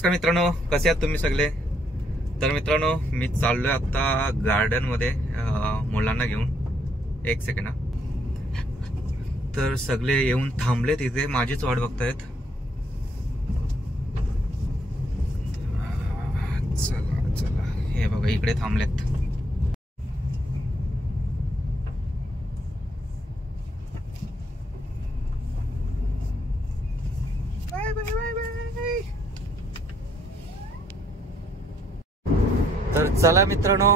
नमस्कार मित्रांनो, कसे आहात तुम्ही सगळे? तर मित्रांनो, मी चाललोय आता गार्डन मध्ये मुलांना घेऊन. एक सेकंड हा. तर सगळे येऊन थांबले तिथे, माझीच वाट बघतायत. चला चला, हे बघा इकडे थांबलेत. Bye bye bye bye. तर चला मित्रांनो,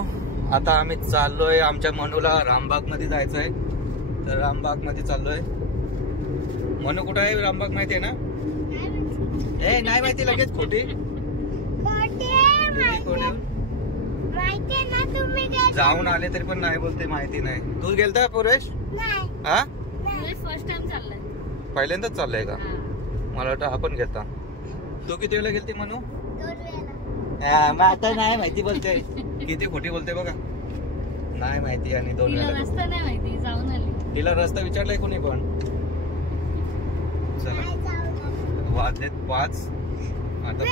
आता आम्ही चाललोय. आमच्या मनूला रामबाग मध्ये जायचंय, तर रामबाग मध्ये चाललोय. मनू कुठं आहे? रामबाग माहितीये ना? ए नाही माहिती, लगेच खोटी. जाऊन आले तरी पण नाही बोलते, माहिती नाही. तू गेलता पुरेश? हा, फर्स्ट टाइम चाललाय. पहिल्यांदाच चाललंय का? मला वाटतं आपण घेता. तू किती वेळेला गेलती मनू? आता नाही माहिती बोलते, किती खोटी बोलते बघा. नाही माहिती आणि 2 वेळा रस्ता नाही माहिती, जाऊन आली. तिला रस्ता विचारलाय कोणी पण. चला, वाजलेत 5. आता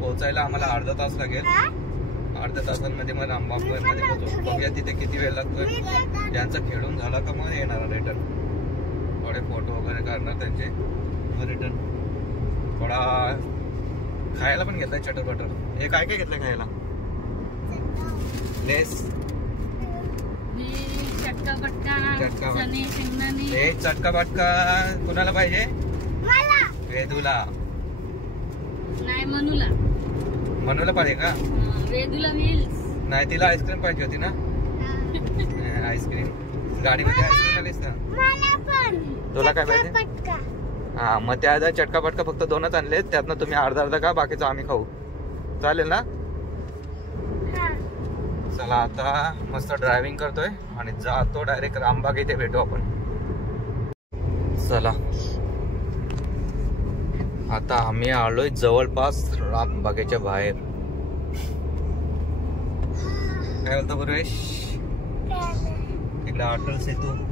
पोहोचायला आम्हाला अर्धा तास लागेल. अर्ध्या तासांमध्ये मग रामबाग मध्ये पोहोचू. बघूया तिथे किती वेळ लागतोय. त्यांचं खेळून झाला का मग येणार रिटर्न. थोडे फोटो वगैरे काढणार त्यांचे, मग रिटर्न. थोडा खायला पण घेतलाय, चटर बटर. हे काय काय घेतलंय खायला? लेस, चटका पटका, चणे, शेंगदाणे. हे चटका पटका कुणाला पाहिजे? वेदूला. नाही, मनूला. मनूला पाहिजे का? वेदूला मिल्स. नाही, तिला आईस्क्रीम पाहिजे होती ना. आईस्क्रीम गाडीमध्ये आईस्क्रीम आलीस ना. तुला काय पाहिजे? हा, मग त्या चटका पटका फक्त 2च आणले. त्यातनं तुम्ही अर्धा का, बाकीचं आम्ही खाऊ. चालेल ना? चला, आता मस्त ड्रायव्हिंग करतोय आणि जातो डायरेक्ट रामबाग. इथे भेटू आपण. चला, आता आम्ही आलोय जवळपास रामबागेच्या बाहेर. काय बोलतो पुरेश? इकडे अटल सेतू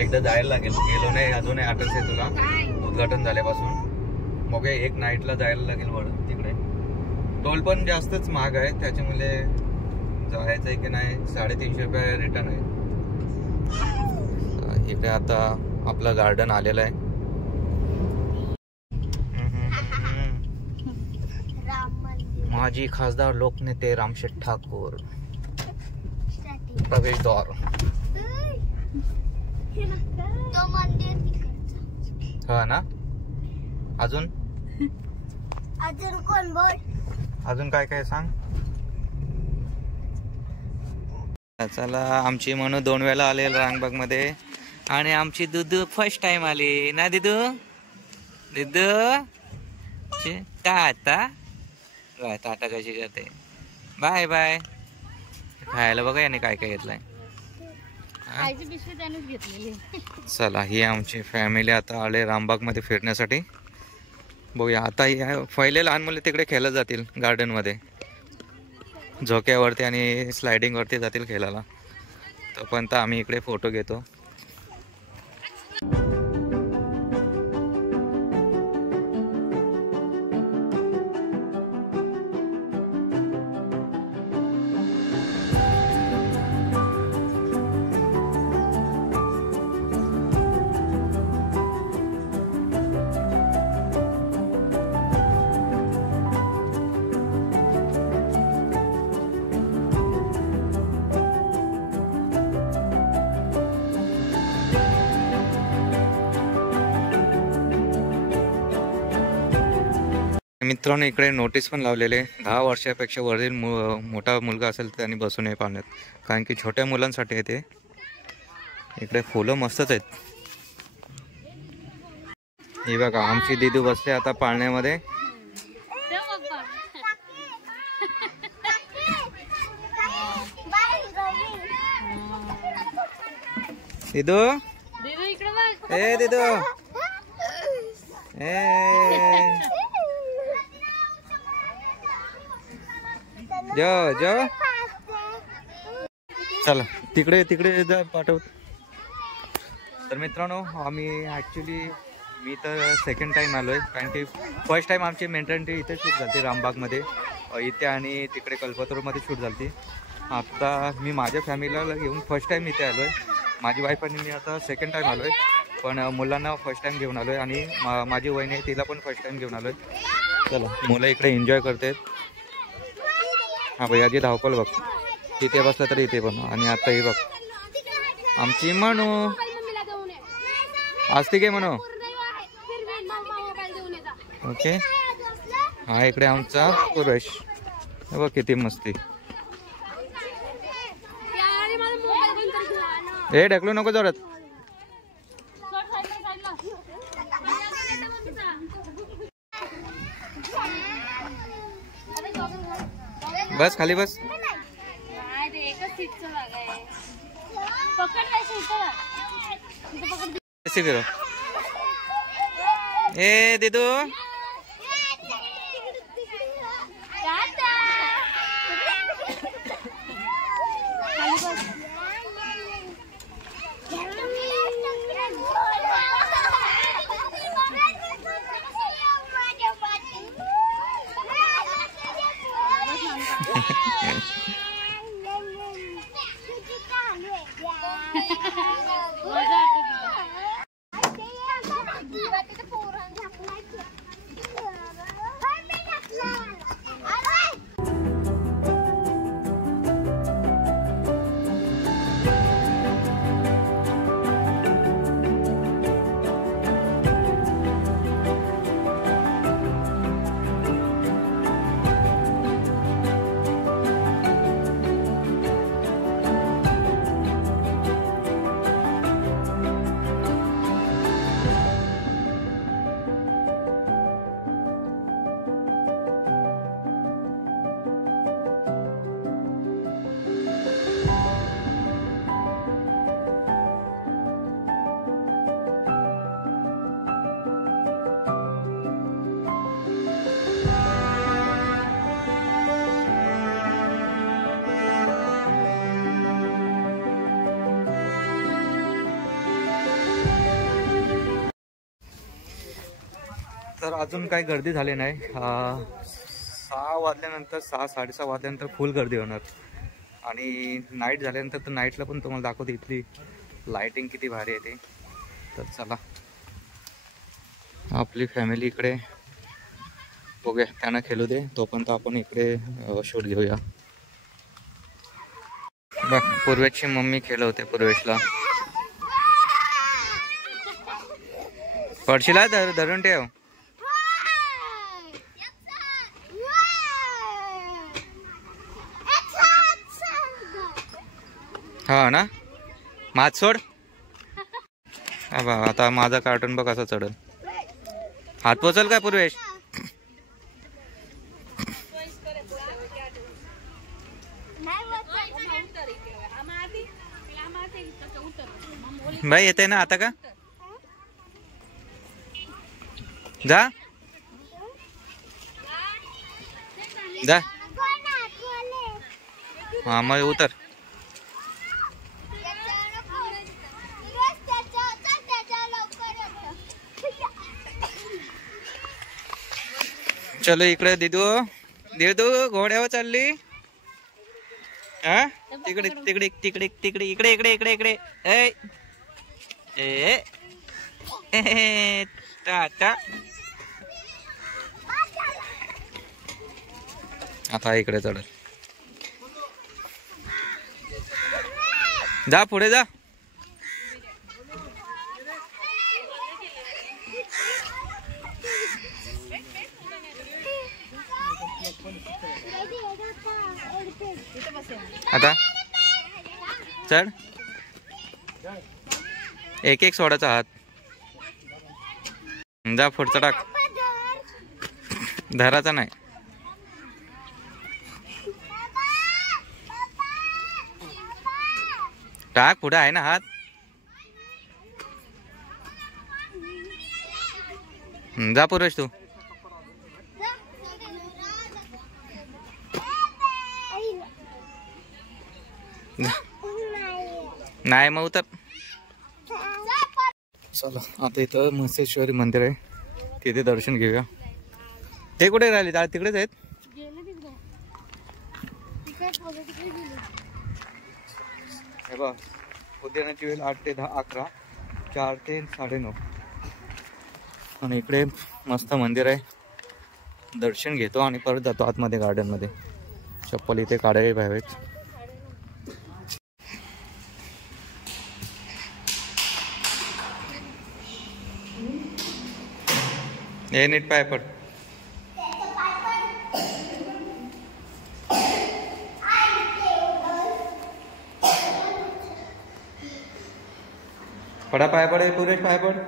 एकदा जायला लागेल. गेलो नाही अजूनही अटल सेतूला, उद्घाटन झाल्यापासून. मग एक नाईटला जायला लागेल वर तिकडे. टोल पण जास्तच महाग आहे, त्याच्यामुळे जायचं आहे की नाही. 350 रुपये रिटर्न आहे. इकडे आता आपलं गार्डन आलेलं आहे. माजी खासदार लोकनेते रामशेठ ठाकूर प्रवेशद्वार. हा ना. अजून कोण बोल? अजून काय काय सांग. चला, आमची मनू 2 वेळा आले रामबाग मध्ये आणि आमची दुधू फर्स्ट टाइम आली ना. दिदू टाटा टाटा कशी करते. Bye bye. खायला बघा याने काय काय घेतलंय. चला, ही आमची फॅमिली आता आले रामबाग मध्ये फिरण्यासाठी. बघूया आता. पहिले लहान मुले तिकडे खेळत जातील गार्डन मध्ये, झोक्यावरती आणि स्लायडिंग वरती जातील खेळायला. तोपर्यंत आम्ही इकडे फोटो घेतो. मित्रांनो, इकडे नोटीस पण लावलेले. 10 वर्षापेक्षा वरील मोठा मुलगा असेल तर त्यांनी बसू नये पाळण्यात, कारण की छोट्या मुलांसाठी आहे ते. इकडे फुलं मस्तच आहेत. ही बघा, आमची दीदू बसले आता पाळण्यामध्ये. दीदू, ए दीदू, ए जा. चला, तिकडे जा पाठव. तर मित्रांनो, आम्ही ॲक्च्युली मी तर सेकंड टाईम आलो आहे, कारण की फर्स्ट टाईम आमची मेंटॅलिटी इथे शूट झाली रामबागमध्ये, इथे आणि तिकडे कल्पतरूमध्ये शूट झाली. आता मी माझ्या फॅमिलीला घेऊन फर्स्ट टाईम इथे आलो आहे. माझी वाईफ आणि मी आता सेकंड टाईम आलो आहे, पण मुलांना फर्स्ट टाईम घेऊन आलो आहे आणि माझी वहिनी आहे तिला पण फर्स्ट टाईम घेऊन आलो आहे. चला मुलं इकडे एन्जॉय करतात. हां भाई आजी धावपळ बघ, तिथे बसलं तरी इथे पण. आणि आता हे बघ आमची म्हणू असते काय म्हणू. ओके हा इकडे आमचा पुरुष बघ किती मस्ती. हे ढकलू नको जोरात. बस खाली बस. ए दीदू तर अजून काही गर्दी झाली नाही. 6 वाजल्यानंतर 6-6:30 वाजल्यानंतर फुल गर्दी होणार. आणि नाईट झाल्यानंतर तर नाईटला पण तुम्हाला दाखवते इथली लाईटिंग किती भारी आहे ते. तर चला आपली फॅमिली इकडे बघूया, त्यांना खेळू दे तोपर्यंत आपण इकडे शूट घेऊया. बघ पूर्वेशची मम्मी खेळवते पूर्वेशला. पडशीला धरून ठेव. हा ना मात सोड. आता माझा कार्टून बघ कसा चढल. हात पोचल काय पूर्वेश. भाई येते ना आता का जा जा. हा मग उतर. चलो इकडे दीदू दीदू घोड्यावर चालली. हा तिकडे तिकडे तिकडे तिकडे इकडे इकडे इकडे इकडे. ए टाटा. आता इकडे चढ. जा पुढे जा. आता चढ. एक एक सोडाचा हात. जा पुढचा टाक. धराचा नाही. टाक पुढे आहे ना हात. जा पुरुष तू. नाही मग उतर. चला आता इथं म्हसेश्वरी मंदिर आहे, तिथे दर्शन घेऊया. ते कुठे राहिले? तिकडेच आहेत. हे बघ, उद्यानाची वेळ 8 ते 11, 4 ते 9:30. आणि इकडे मस्त मंदिर आहे, दर्शन घेतो आणि परत जातो आतमध्ये गार्डन मध्ये. चप्पल इथे काढायला पाहिजेत. हे नीट पाय पड. पडा पाय पड, पुरेश पाय पड.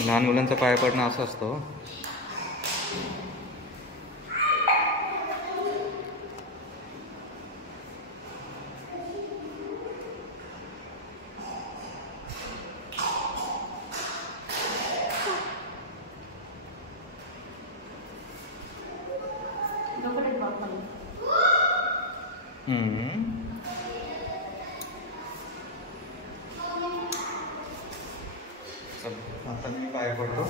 लहान मुलांचा पाय पडणं असं असतं. आता मी पाय पडतो.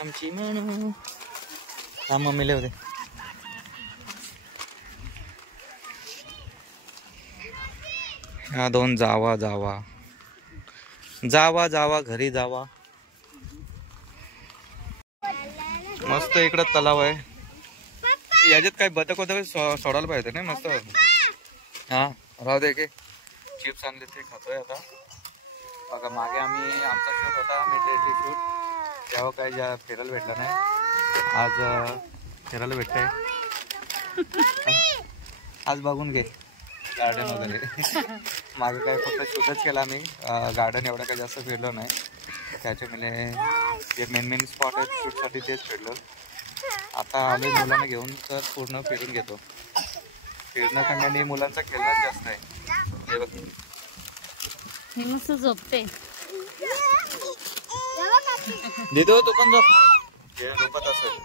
आमची म्हणू हा मम्मीले होते. हा 2 जावा जावा जावा जावा घरी जावा. मस्त इकडं तलाव आहे. याच्यात काय बतक होतं सोडायला पाहिजे नाही मस्त. हा राहू दे की चिप्स आणले ते खातोय आता. बघा मागे आम्ही आमचा शूट होता मेट्रोचे शूट, तेव्हा काय फिरायला भेटला नाही. आज फिरायला भेटतंय. आज बघून घे गार्डन वगैरे. मागे काय फक्त शूटच केला आम्ही, गार्डन एवढं काही जास्त फिरलो नाही. त्याच्यामुळे जे मेन स्पॉट आहेत शूटसाठी तेच फिरलो. आता आम्ही मुलांना घेऊन तर पूर्ण फिरून घेतो. फिरणं करण्याने मुलांचा खेळणं जास्त आहे. हे बघ मी मस्त झोपते. दिदो तू पण झोप. झोपत असेल.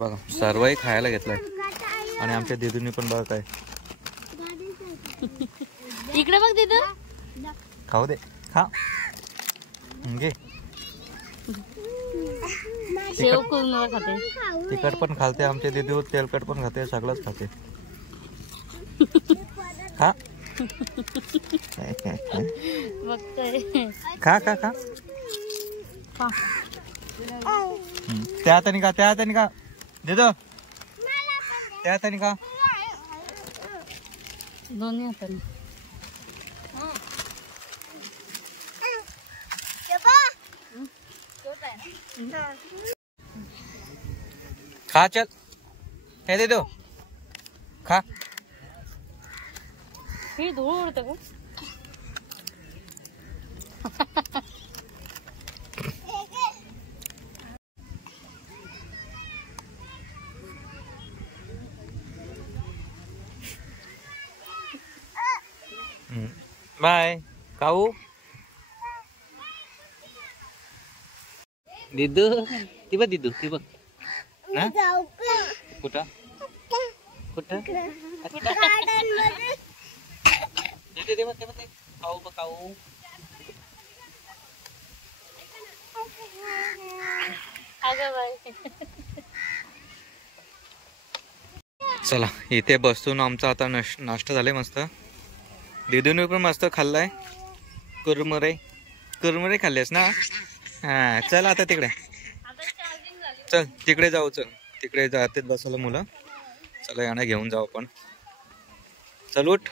बघा सर्वही खायला घेतलाय आणि आमच्या दिदूनी पण बघ काय. इकडे बघ दिदू. खाऊ दे, खा घे. शेव करून खाते. तिखट पण खाते आमचे दिदू, तेलकट पण खाते, सगळंच खाते. खा खा खा खा. त्या हाताने का, त्या हाताने का देतो, त्या हाताने का. दोन्ही हाताने. खा चल, हे दे दो खा. हे धूळ उडतं का. बाय खाऊ. दिदू ती बघ, दिदू ती बघ ना. कुठं कुठं खाऊ बघ खाऊ. चला इथे बसून आमचा आता नाश्ता झालाय मस्त. दिदूने पण मस्त खाल्लाय. कुरमुरे कुरमुरे खाल्लेस ना. हा चल आता तिकडे चल, तिकडे जाऊ. चल तिकडे जातात बसवलं मुलं. चला यांना घेऊन जाऊ आपण. चल उठ.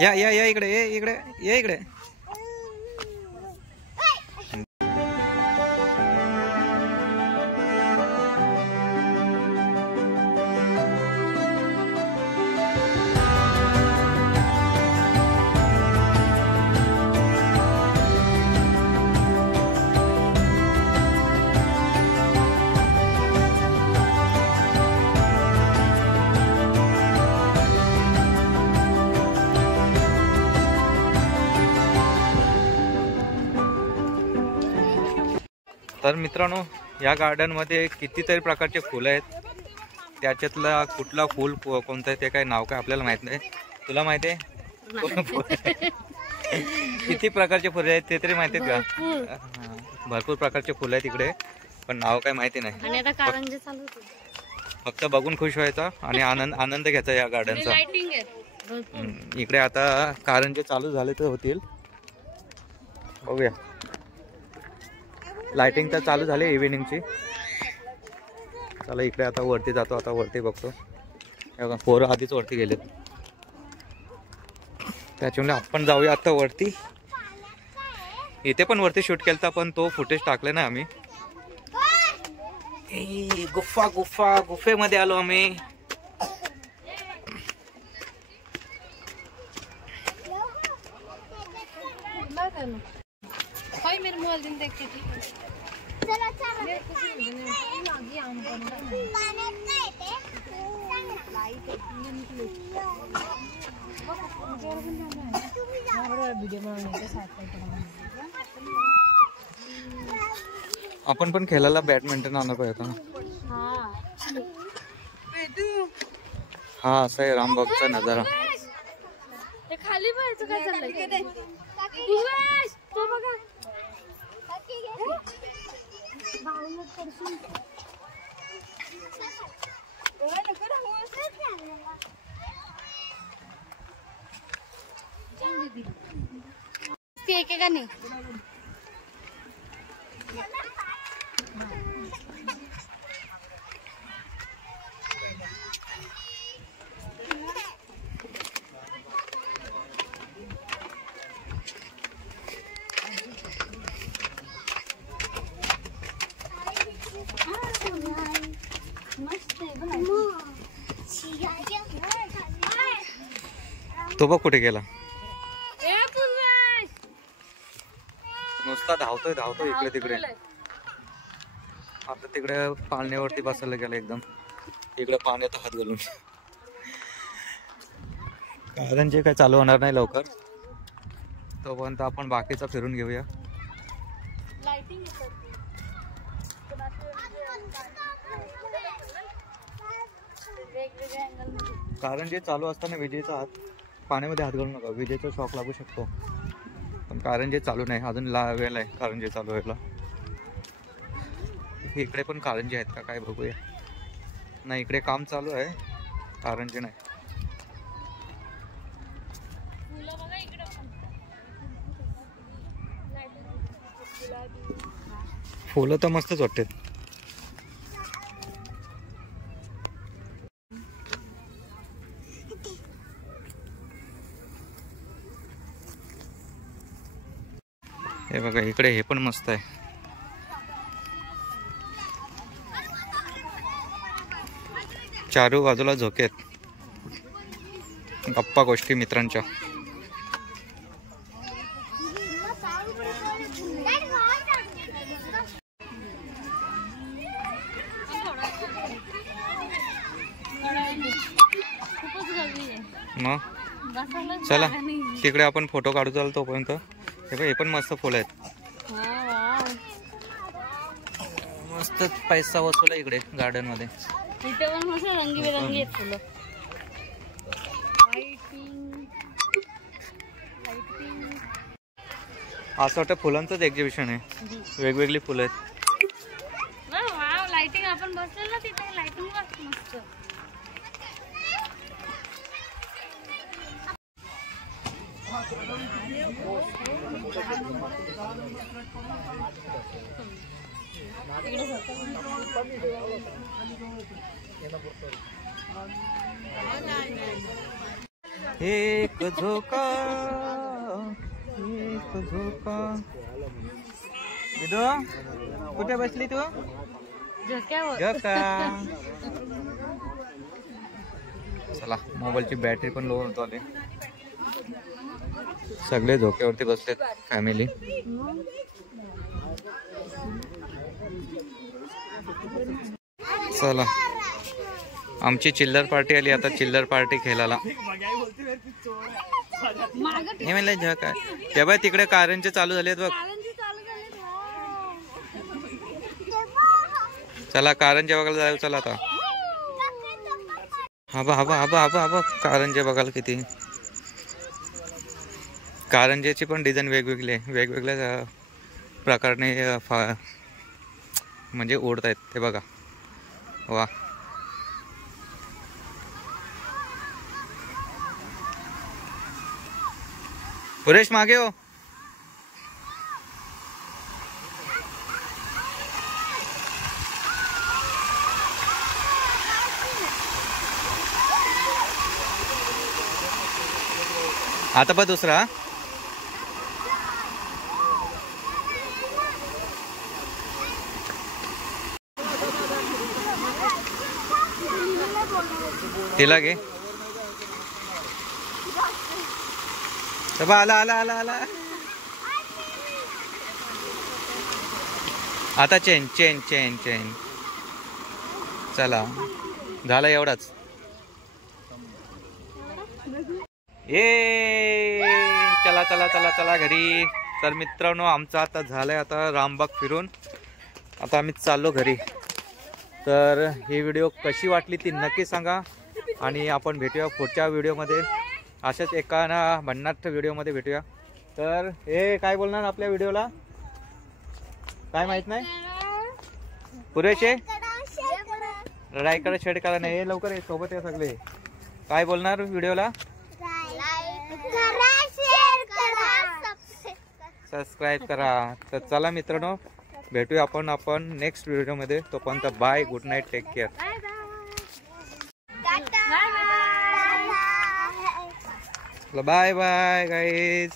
या या या इकडे ये इकडे ये इकडे. तर मित्रांनो, या गार्डन मध्ये कितीतरी प्रकारचे फुलं आहेत. त्याच्यातला कुठला फुल कोणतं आहे ते काही नाव काय आपल्याला माहित नाही. तुला माहिती आहे किती प्रकारचे फुले आहेत ते तरी माहिती आहेत का? भरपूर प्रकारचे फुलं आहेत इकडे, पण नाव काय माहिती नाही. फक्त बघून खुश व्हायचा आणि आनंद घ्यायचा या गार्डनचा. इकडे आता कारंजे चालू झाले तर होतील, बघूया. लाइटिंग तर चालू झाली इव्हिनिंगची. चला इकडे आता वरती जातो. आता वरती बघतो. पोरं आधीच वरती गेलेत, त्याच्यामुळे आपण जाऊया आता वरती. इथे पण वरती शूट केलता, पण तो फुटेज टाकले ना आम्ही. गुफेमध्ये आलो आम्ही. मेरे मोबाइल दिन देख के आपण पण खेळायला बॅडमिंटन आणलं पाहिजे. हा असं आहे रामबागचा नजारा. खाली पाहायचं काय चाललंय. का नाही तो बघ कुठे गेला. नुसता धावतोय इकडे तिकडे. आता तिकडे पाळण्यावरती बसायला गेला एकदम. इकडे पाण्यात हात घालून. कारण जे काय चालू होणार नाही लवकर, तोपर्यंत आपण बाकीचा फिरून घेऊया. कारण जे चालू असताना विजेचा हात पाण्यामध्ये हात घालू नका, विजेचा शॉक लागू शकतो. पण कारण जे चालू नाही, अजून वेळ आहे कारण जे चालू व्हायला. इकडे पण कारंजे आहेत का काय बघूया. नाही, इकडे काम चालू आहे, कारंजे नाही. फुलं तर मस्तच वाटते. हे बघा इकडे हे पण मस्त आहे. चारू बाजूला झोकेत, गप्पा गोष्टी मित्रांच्या. मग चला तिकडे आपण फोटो काढू चालतो तोपर्यंत. हे पण मस्त फुलं आहेत. मस्त पैसा वसूल आहे इकडे गार्डन मध्ये. इथे पण मस्त रंगीबेरंगी आहेत फुलं. असं वाटतं फुलांचंच एक्झिबिशन आहे. वेगवेगळी फुलं आहेत. लाइटिंग आपण बसलेलो ना तिथे, लाइटिंग मस्त. एक झोका एक झोका. विदो कुठे बसली तू? झोका. चला मोबाईलची बॅटरी पण लो होत आली. सगळे झोक्यावरती बसलेत फॅमिली. चला आमची चिल्लर पार्टी आली आता. चिल्लर पार्टी खेळायला हे म्हणलं झोका. तेव्हा तिकडे कारंजे चालू झालेत बघ. चला कारंजे बघायला जाऊ. चला आता. हबा हबा हबा हबा हबा कारंजे बघायला किती. कारंजेची पण डिझाईन वेगवेगळ्या प्रकारने म्हणजे ओढत आहेत ते बघा. वा पुरेश मागे हो. आता पण दुसरा. तिला घे. आला आला आला आला. आता चेन चेन चेन चेन. चला झाला एवढाच. ये चला चला चला चला घरी. तर मित्रांनो आमचं आता झालंय आता रामबाग फिरून. आता आम्ही चाललो घरी. तर ही व्हिडिओ कशी वाटली ती नक्की सांगा. आणि आपण भेटूया पुढच्या व्हिडिओमध्ये. अशाच एका ना भन्नाट व्हिडिओमध्ये भेटूया. तर हे काय बोलणार आपल्या व्हिडिओला काय माहित नाही. पुरेशे लाईक करा शेअर करा. नाही हे लवकर सोबत आहे सगळे. काय बोलणार व्हिडिओला? सबस्क्राईब करा. तर चला मित्रांनो भेटूया आपण नेक्स्ट व्हिडिओमध्ये. तोपर्यंत bye. Good night. Take care. Bye bye guys.